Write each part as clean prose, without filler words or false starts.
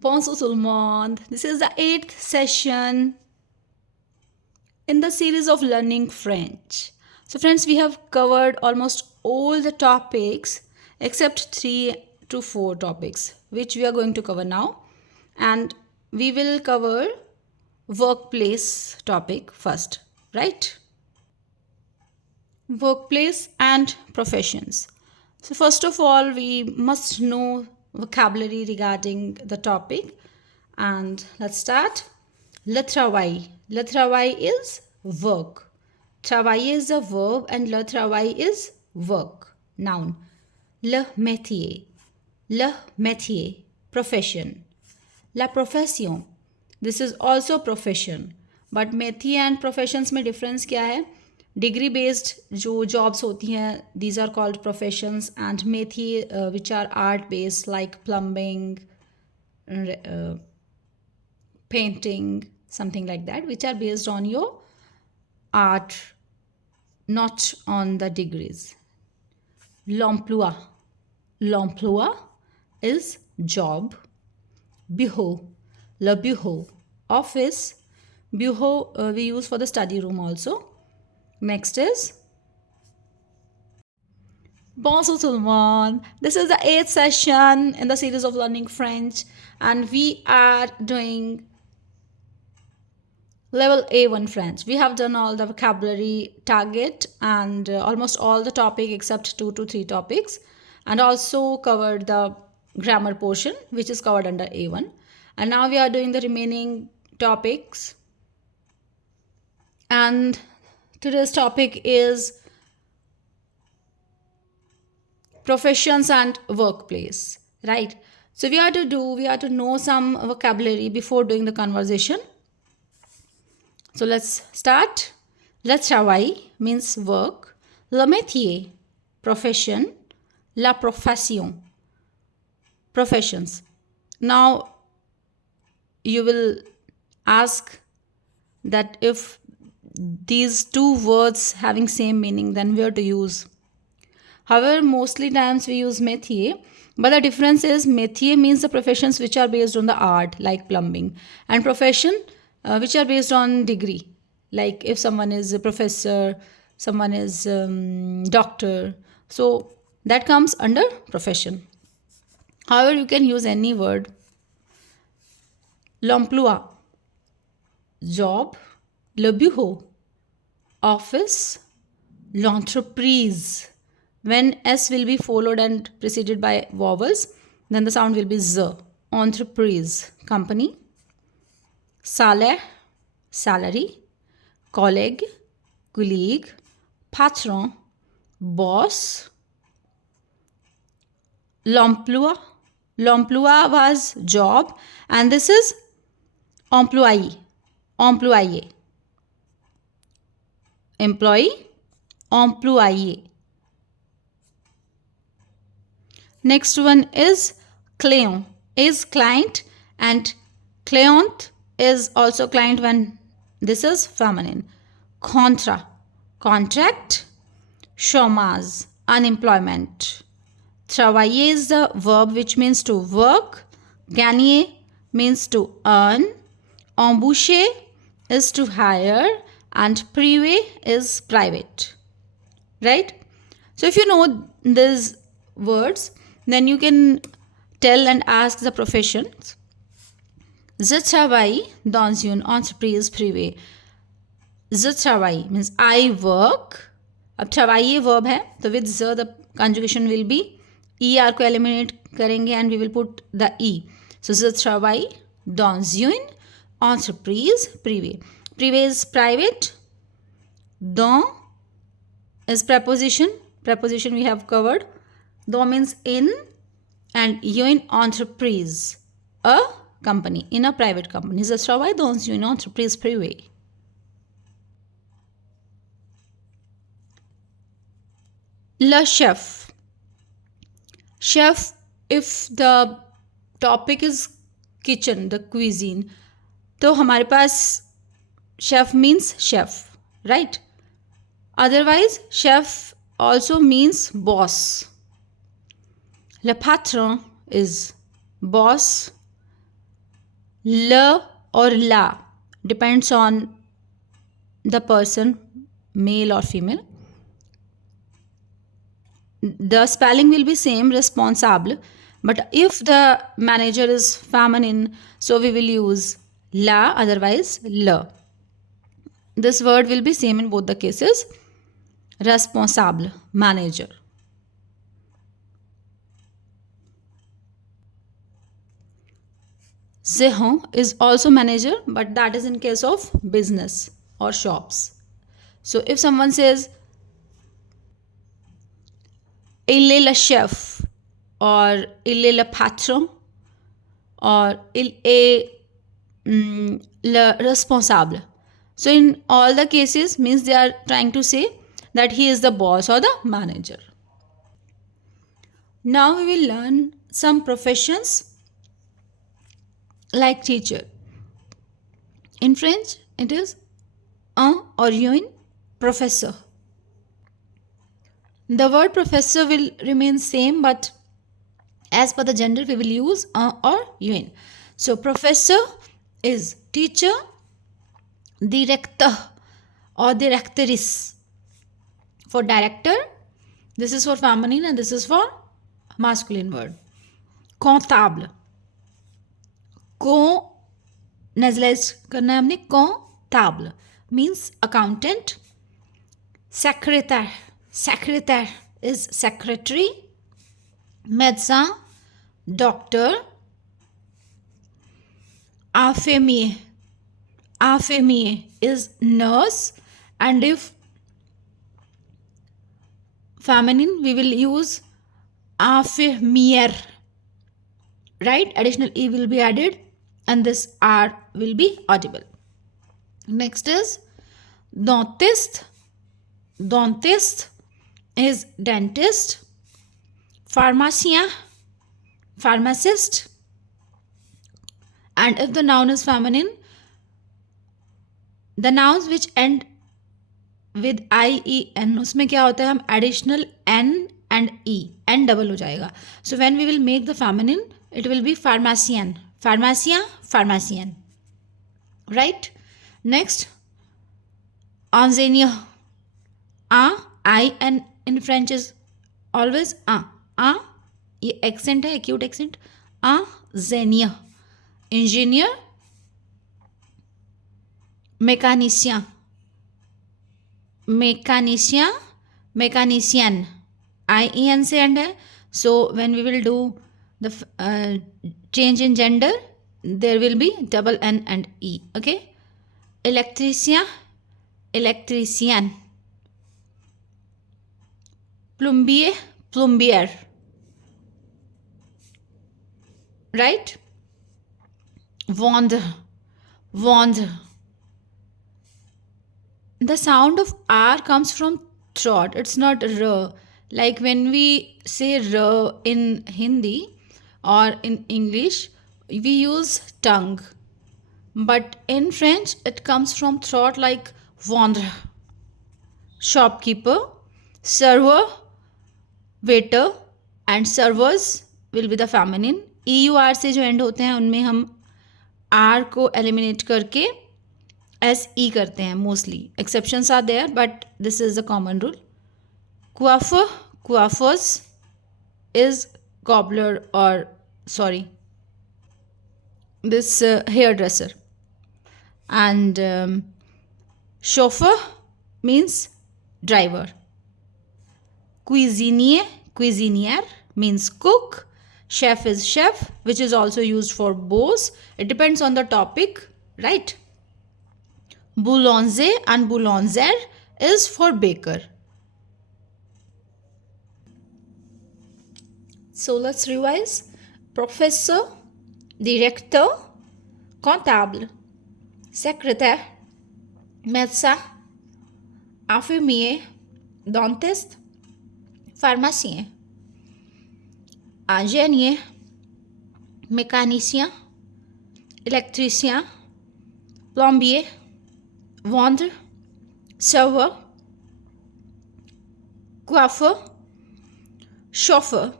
Bonjour tout le monde. This is the 8th session in the series of learning French. So friends, we have covered almost all the topics except 3 to 4 topics which we are going to cover now, and we will cover workplace topic first, right? Workplace and professions. So first of all, we must know vocabulary regarding the topic, and let's start. Le travail. Le travail is work. Travailler is a verb and le travail is work, noun. Le métier. Le métier, profession. La profession. This is also profession. But métier and professions में difference क्या है? Degree based जो jobs होती हैं, these are called professions, and métier which are art based like plumbing, painting, something like that, which are based on your art, not on the degrees. L'emploi. L'emploi is job. Bureau. Le bureau. Office. Bureau we use for the study room also. Next is Bonjour tout le monde. This is the 8th session in the series of learning French, and we are doing level A1 French. We have done all the vocabulary target and almost all the topic except 2 to 3 topics, and also covered the grammar portion which is covered under A1. And now we are doing the remaining topics, and today's topic is professions and workplace, right? So we have to know some vocabulary before doing the conversation. So let's start. Le travail means work. Le métier, profession. La profession, professions. Now you will ask that if these two words having same meaning, then where to use? However, mostly times we use métier, but the difference is métier means the professions which are based on the art, like plumbing, and profession which are based on degree, like if someone is a professor, someone is doctor, so that comes under profession. However, you can use any word. L'emploi, job. Le bureau, office. L'entreprise, when S will be followed and preceded by vowels, then the sound will be Z. Entreprise, company. Salaire, salary. Collègue, colleague. Patron, boss. L'emploi, l'emploi was job, and this is employee, employé. Employee, employé. Next one is client, is client, and client is also client when this is feminine. Contra, contract. Chômage, unemployment. Travailler is the verb which means to work. Gagner means to earn. Embaucher is to hire, and privé is private, right? So if you know these words, then you can tell and ask the professions. Je travaille dans une entreprise privée. Je travaille means I work. अब travailler verb है, तो with the conjugation will be er को eliminate करेंगे and we will put the e. So je travaille dans une entreprise privée. Privé is private. Dans is preposition. Preposition we have covered. Dans means in, and une entreprise, a company, in a private company. Je travaille dans une entreprise privée. Le chef. Chef, if the topic is kitchen, the cuisine, तो हमारे पास chef means chef, right? Otherwise, chef also means boss. Le patron is boss. L or la depends on the person, male or female. The spelling will be same, responsable, but if the manager is feminine, so we will use la, otherwise la. This word will be same in both the cases. Responsable, manager. Gérant is also manager, but that is in case of business or shops. So if someone says il est le chef or il est le patron or il est le responsable. So in all the cases means they are trying to say that he is the boss or the manager. Now we will learn some professions like teacher. In French it is un or une professeur. The word professor will remain same, but as per the gender we will use un or une. So professor is teacher, director or directrice for director. This is for feminine and this is for masculine word. Comptable. Co nasalize करना है हमने. Comptable means accountant. Secrétaire. Secrétaire is secretary. Médecin, doctor. Infirmier. Infirmier is nurse, and if feminine we will use infirmière, right? Additional e will be added and this r will be audible. Next is dentiste. Dentiste is dentist. Pharmacien, pharmacist, and if the noun is feminine, the nouns which end with IEN उसमें क्या होता है, हम additional n and e, n double हो जाएगा. So when we will make the feminine, it will be pharmacien, pharmacien, pharmacien, right? Next, ingénieur. I and in French is always ये accent है, acute accent. Ingénieur. Engineer. Mécanicien. Mécanicien. Mécanicienne. IEN से end है. So when we will do the change in gender, there will be double N and E. Okay. Électricien. Électricienne. Plombier. Plombier. Right? Vendeur. Vendeur. The sound of R comes from throat. It's not R. Like when we say R in Hindi or in English, we use tongue. But in French, it comes from throat, like vendeur. Shopkeeper, server, waiter, and servers will be the feminine. EUR से जो end होते हैं उनमें हम R को eliminate करके SE करते हैं mostly. Exceptions are there, but this is the common rule. Coiffeur, coiffeuse is cobbler or this hairdresser. And chauffeur means driver. Cuisinier, cuisinière means cook. Chef is chef, which is also used for boss. It depends on the topic, right? Boulanger and boulangère is for baker. So let's revise. Professor, directeur, comptable, secrétaire, médecin, infirmier, dentiste, pharmacien, ingénieur, mécanicien, électricien, plombier, vendeur, serveur, coiffeur, chauffeur,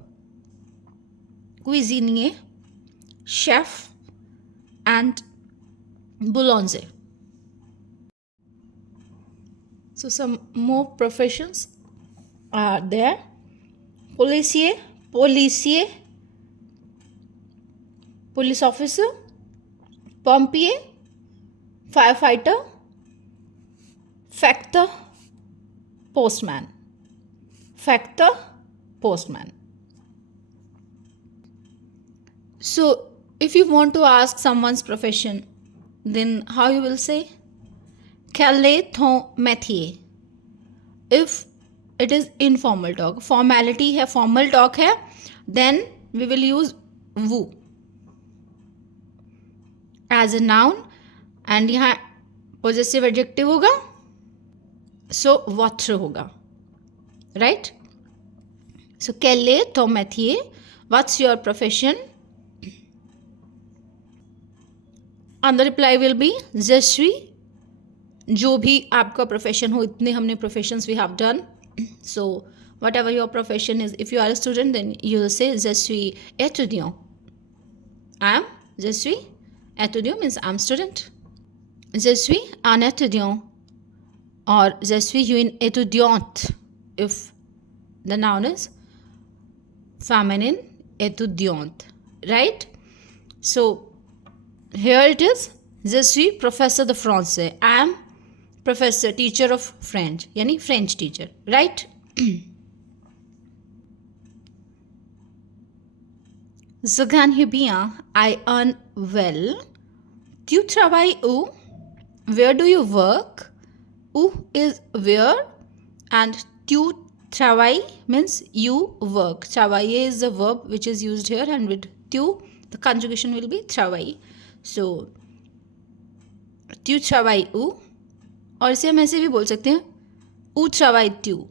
cuisinier, chef, and boulanger. So some more professions are there: policier, policier, police officer, pompier, firefighter, factor, postman. Factor, postman. So if you want to ask someone's profession, then how you will say? Quel est ton métier? If it is informal talk, formality है, formal talk है, then we will use vous as a noun, and यहाँ possessive adjective होगा, so votre होगा, right? So quel est ton métier? What's your profession? And the reply will be je suis. जो भी आपका profession हो, इतने हमने professions we have done. So whatever your profession is, if you are a student then you will say je suis étudiant. Je suis étudiant means I'm student. Je suis un étudiant or je suis une étudiante if the noun is feminine, étudiante, right? So here it is, je suis professeur de français. I am professor, teacher of French, यानी French teacher, right? Je gagne bien, I earn well. Tu travailles où? Where do you work? Où is where, and tu travailles means you work. Travailler is the verb which is used here, and with tu the conjugation will be travailler. So tu travailles où? और इसे हम ऐसे भी बोल सकते हैं, où travailles-tu?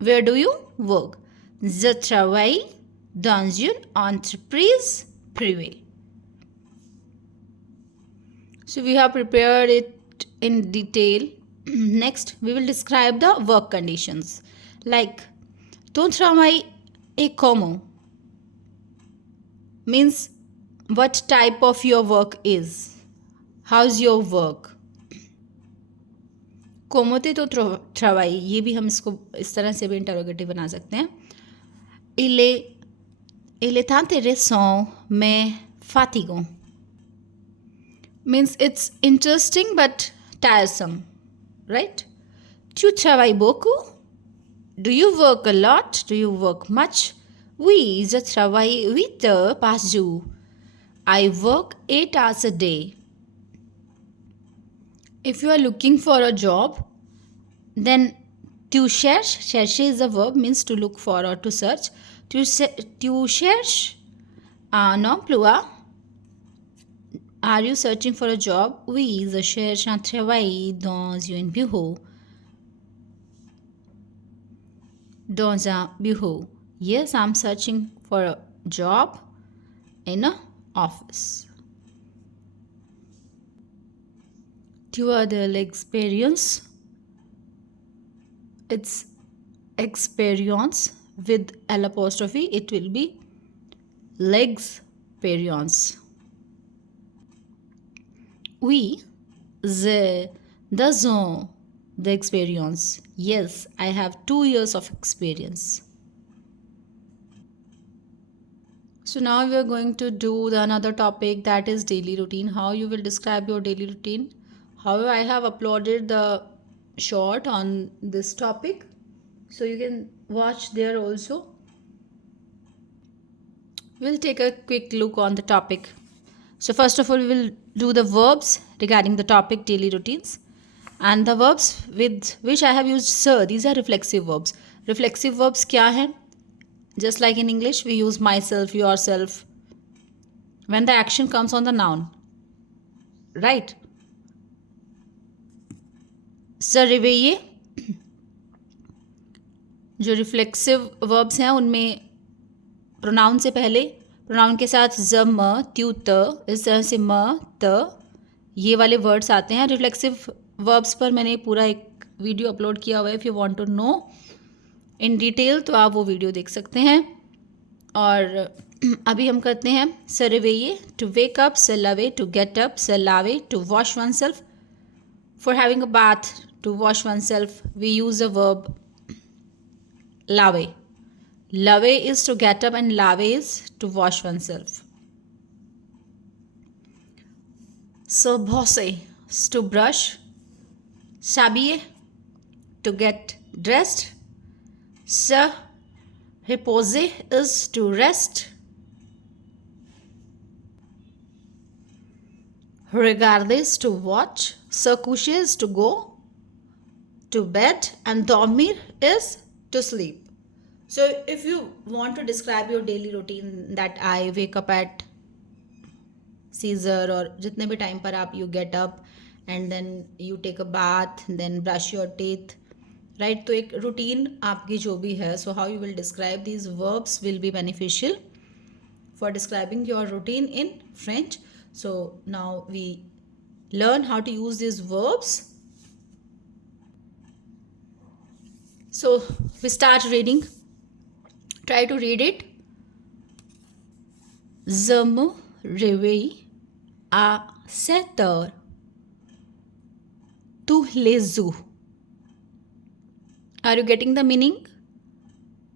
Where do you work? Je travaille dans une entreprise privée. So we have prepared it in detail. Next, we will describe the work conditions. Like, ton travail est comment? Means what type of your work is. How's your work? कोमोते तो travail, ये भी हम इसको इस तरह से भी interrogative बना सकते हैं. Il est intéressant mais fatigant. Means it's interesting but tiresome, right? Tu travailles beaucoup? Do you work a lot? Do you work much? Oui, je travaille 8 heures par jour. I work 8 hours a day. If you are looking for a job, then tu cherches, chercher is a verb, means to look for or to search. Tu cherches un emploi. Are you searching for a job? Oui, je cherche un travail dans un bureau. Dans un bureau. Yes, I'm searching for a job in an office. Tu as de l'expérience. It's experience with L apostrophe. It will be l'expérience. Oui, j'ai 2 ans d'expérience. Yes, I have 2 years of experience. So now we are going to do the another topic, that is daily routine. How you will describe your daily routine. However, I have uploaded the short on this topic, so you can watch there also. We'll take a quick look on the topic. So first of all, we will do the verbs regarding the topic daily routines. And the verbs with which I have used sir, these are reflexive verbs. Reflexive verbs क्या है? Just like in English, we use myself, yourself when the action comes on the noun, right? Se réveiller, जो reflexive verbs हैं उनमें pronoun से पहले pronoun के साथ ज म त्यू त, इस तरह से म त, ये वाले वर्ड्स आते हैं. रिफ्लेक्सिव वर्ब्स पर मैंने पूरा एक वीडियो अपलोड किया हुआ है. If you want to know in detail तो आप वो वीडियो देख सकते हैं. और अभी हम करते हैं se réveiller, to wake up, se laver, to get up, se laver, to wash oneself. For having a bath, to wash oneself, we use the verb lave. Lave is to get up and lave is to wash oneself. Se brosser is to brush. S'habiller, to get dressed. Se reposer is to rest. Regarder is to watch. Se coucher is to go to bed, and dormir is to sleep. So if you want to describe your daily routine, that I wake up at Caesar or जितने भी time पर आप you get up and then you take a bath, then brush your teeth, right? तो एक routine आपकी जो भी है, so how you will describe these verbs will be beneficial for describing your routine in French. So now we learn how to use these verbs. So we start reading. Try to read it. Je me réveille à 7 heures tous les jours. Are you getting the meaning?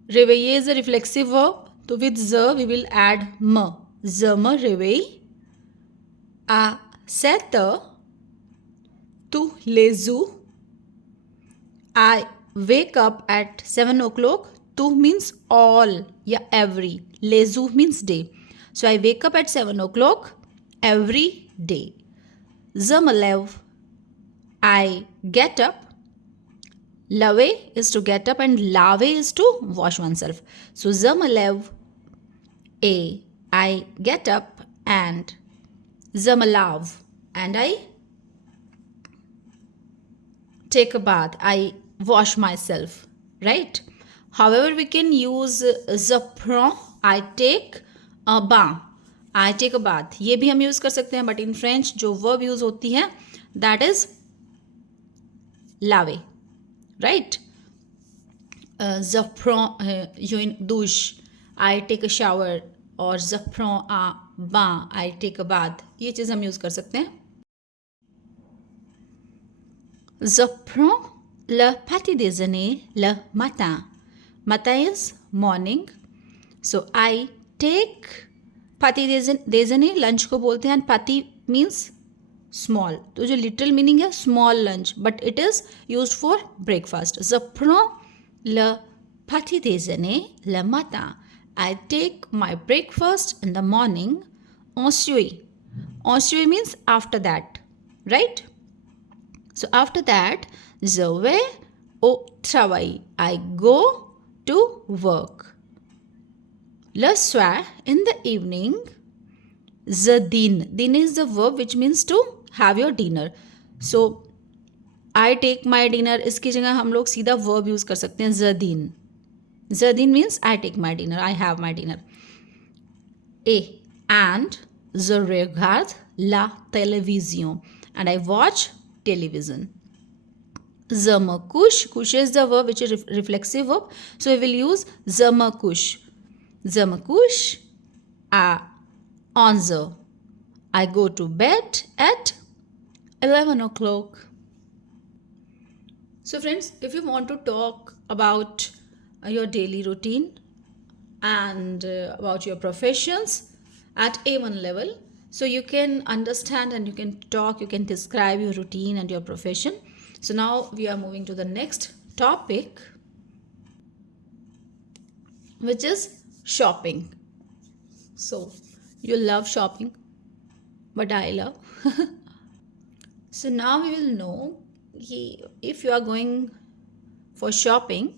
Réveiller is a reflexive verb. So with je we will add me. Je me réveille à 7 heures tous les jours. I wake up at 7 o'clock. Tout means all, yeah, every. Les jours means day. So I wake up at 7 o'clock every day. Je me lève, I get up. Laver is to get up and laver is to wash oneself. So je me lève, I get up and je me lave and I take a bath. I wash myself, right? However, we can use je prends, I take a bath. I take a bath. ये भी हम use कर सकते हैं, but in French जो verb use होती है that is laver, right? Je prends une douche, I take a shower, और je prends un bain, I take a bath. ये चीज़ हम यूज़ कर सकते हैं. Je prends le petit déjeuner le matin. Matin is morning. So I take pati déjeuner, lunch को बोलते हैं, and pati means small. तो जो literal meaning है small lunch, but it is used for breakfast. Je prends le petit déjeuner le matin. I take my breakfast in the morning. Ensuite. Ensuite means after that, right? So after that, je vais au travail. I go to work. Le soir, in the evening, je dîne. Dîne is the verb which means to have your dinner. So I take my dinner. इसकी जगह हम लोग सीधा verb use कर सकते हैं je dîne. Je dîne means I take my dinner. I have my dinner. And je regarde la télévision. And I watch television. Je me couche. Couche is the verb which is reflexive verb. So we will use je me couche. Je me couche à 11h. I go to bed at 11 o'clock. So friends, if you want to talk about your daily routine and about your professions at A1 level, so you can understand and you can talk, you can describe your routine and your profession. So now we are moving to the next topic, which is shopping. So you love shopping, but I love. So now we will know if you are going for shopping,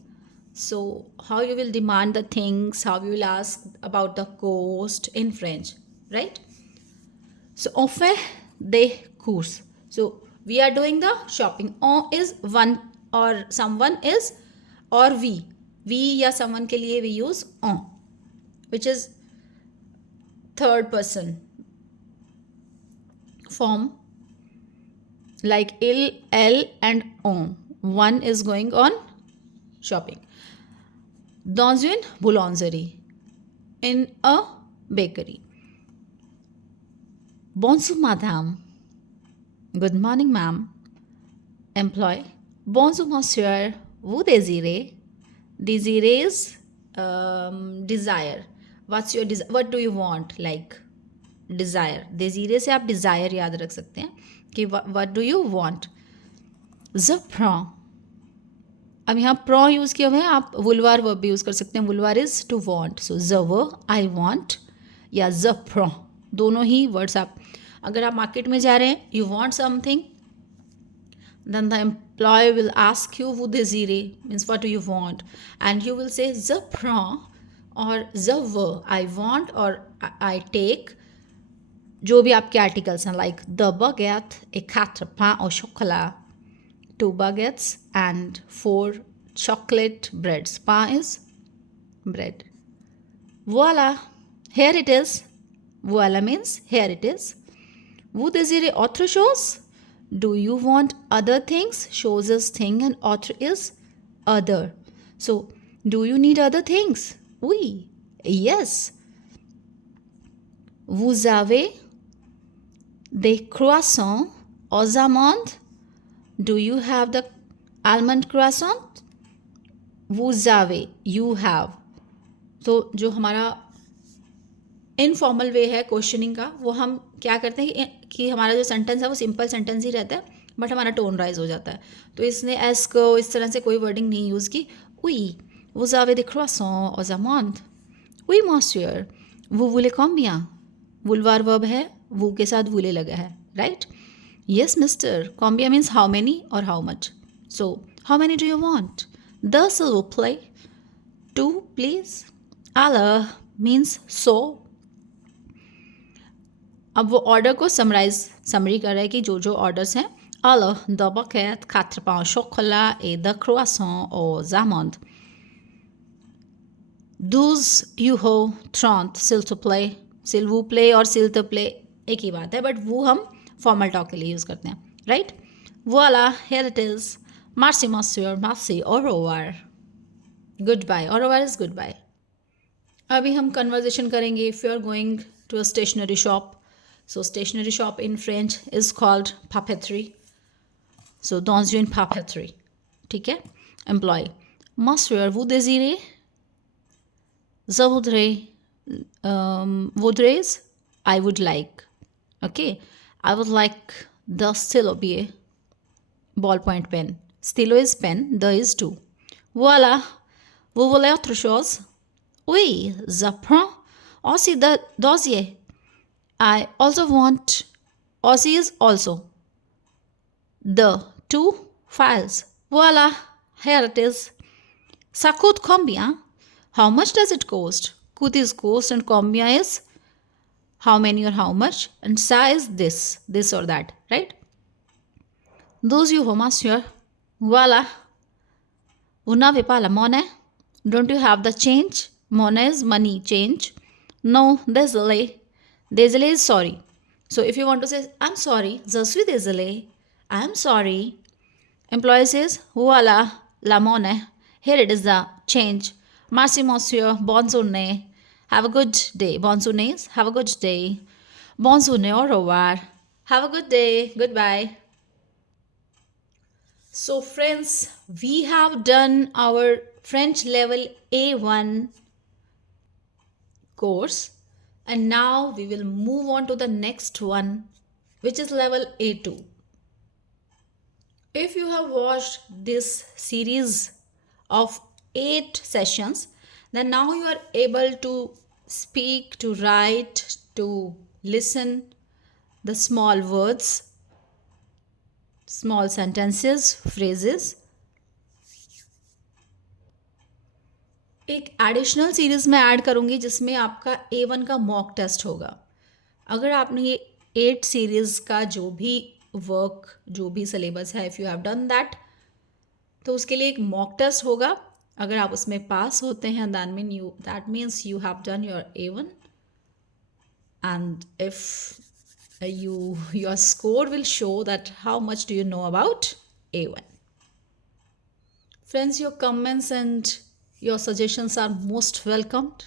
so how you will demand the things, how you will ask about the cost in French, right? So on fait des courses. So we are doing the shopping. On is one or someone is or we. We या someone के लिए we use on, which is third person form, like il, elle and on. One is going on shopping. Dans une boulangerie. In a bakery. Bonjour, madame. Good morning, ma'am. Employee. Bonjour, monsieur. Vous désirez? Desire is desire. What's your what do you want? Like desire. Desire से आप desire याद रख सकते हैं कि what do you want? Je prends. अब यहाँ pro use किया हुआ है, आप वुलवार वर्ब भी यूज़ कर सकते हैं. वुलवार इज टू वॉन्ट. सो जव आई वॉन्ट या ज प्रो, दोनों ही वर्ड्स आप, अगर आप मार्केट में जा रहे हैं, you want something, then the employee will ask you vous désirez, means what do you want, and you will say je prends or je veux, I want or I take, जो भी आपके articles हैं, like the baguette, et quatre pains au chocolat, 2 baguettes and 4 chocolate breads. Pain is bread. Voila, here it is. Voila means here it is. Vous désirez autre chose? Do you want other things? Chose is thing and autre is other. So, do you need other things? Oui. Yes. Vous avez des croissants aux amandes? Do you have the almond croissant? Vous avez, you have. तो जो हमारा informal वे है questioning का, वो हम क्या करते हैं कि हमारा जो सेंटेंस है वो सिंपल सेंटेंस ही रहता है, बट हमारा टोन राइज हो जाता है. तो इसने एस को इस तरह से कोई वर्डिंग नहीं यूज़ की. Oui, vous avez des croissants aux amandes? Oui, monsieur. Vous voulez combien? वुलवार वर्ब है, वो के साथ वुले लगा है, right? Yes, mister. Combien means how many or how much. So, how many do you want? 10 s'il vous plaît. 2, please. Alors means so. अब वो ऑर्डर को समरी कर रहा है कि जो जो ऑर्डर्स हैं. Alors, 2 baguettes, 4 pains au chocolat et 2 croissants aux amandes. 12 €, 30 s'il te plaît. s'il vous plaît और s'il te plaît एक ही बात है, बट वो हम फॉर्मल टॉक के लिए यूज़ करते हैं, राइट? वोला, हियर इट इज़. मार्सी मॉन्सियर, मार्सी, au revoir. Goodbye. au revoir is goodbye. अभी हम कन्वर्जेशन करेंगे. If you are going to a stationery shop, so stationery shop in French is called papeterie. So dans une papeterie, ठीक है? एम्प्लॉय. Monsieur, vous désirez? Je voudrais, I would like. Okay, I would like the stylo be ballpoint pen. Stylo is pen, the is two. Voilà. Vous voulez autre chose? Oui, je prends aussi the dossier. I also want, aussi is also. The 2 files. Voilà, here it is. Ça coûte combien? How much does it cost? Coûte is cost and combien is how many or how much, and ça is this or that, right? 12 €, monsieur. Voilà. Vous n'avez pas la monnaie? Don't you have the change? Monnaie is money, change. No, désolé. Désolé is sorry. So if you want to say, I'm sorry, je suis désolé, I'm sorry. Employee says, voilà, la monnaie. Here it is the change. Merci, monsieur. Bonne journée. Have a good day. Bonne journée. Have a good day. Bonne journée. Au revoir. Have a good day. Goodbye. So, friends, we have done our French level A1 course, and now we will move on to the next one, which is level A2. If you have watched this series of 8 sessions, then now you are able to speak, to write, to listen the small words, small sentences, phrases. एक additional series में add करूँगी जिसमें आपका A1 का mock test होगा. अगर आपने ये 8 सीरीज़ का जो भी वर्क, जो भी सिलेबस है, if you have done that, तो उसके लिए एक मॉक टेस्ट होगा. अगर आप उसमें पास होते हैं, that means you have done your A1, and if your score will show that how much do you know about A1. Friends, your comments and your suggestions are most welcomed.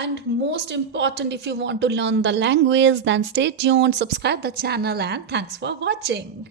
And most important, if you want to learn the language, then stay tuned, subscribe the channel, and thanks for watching.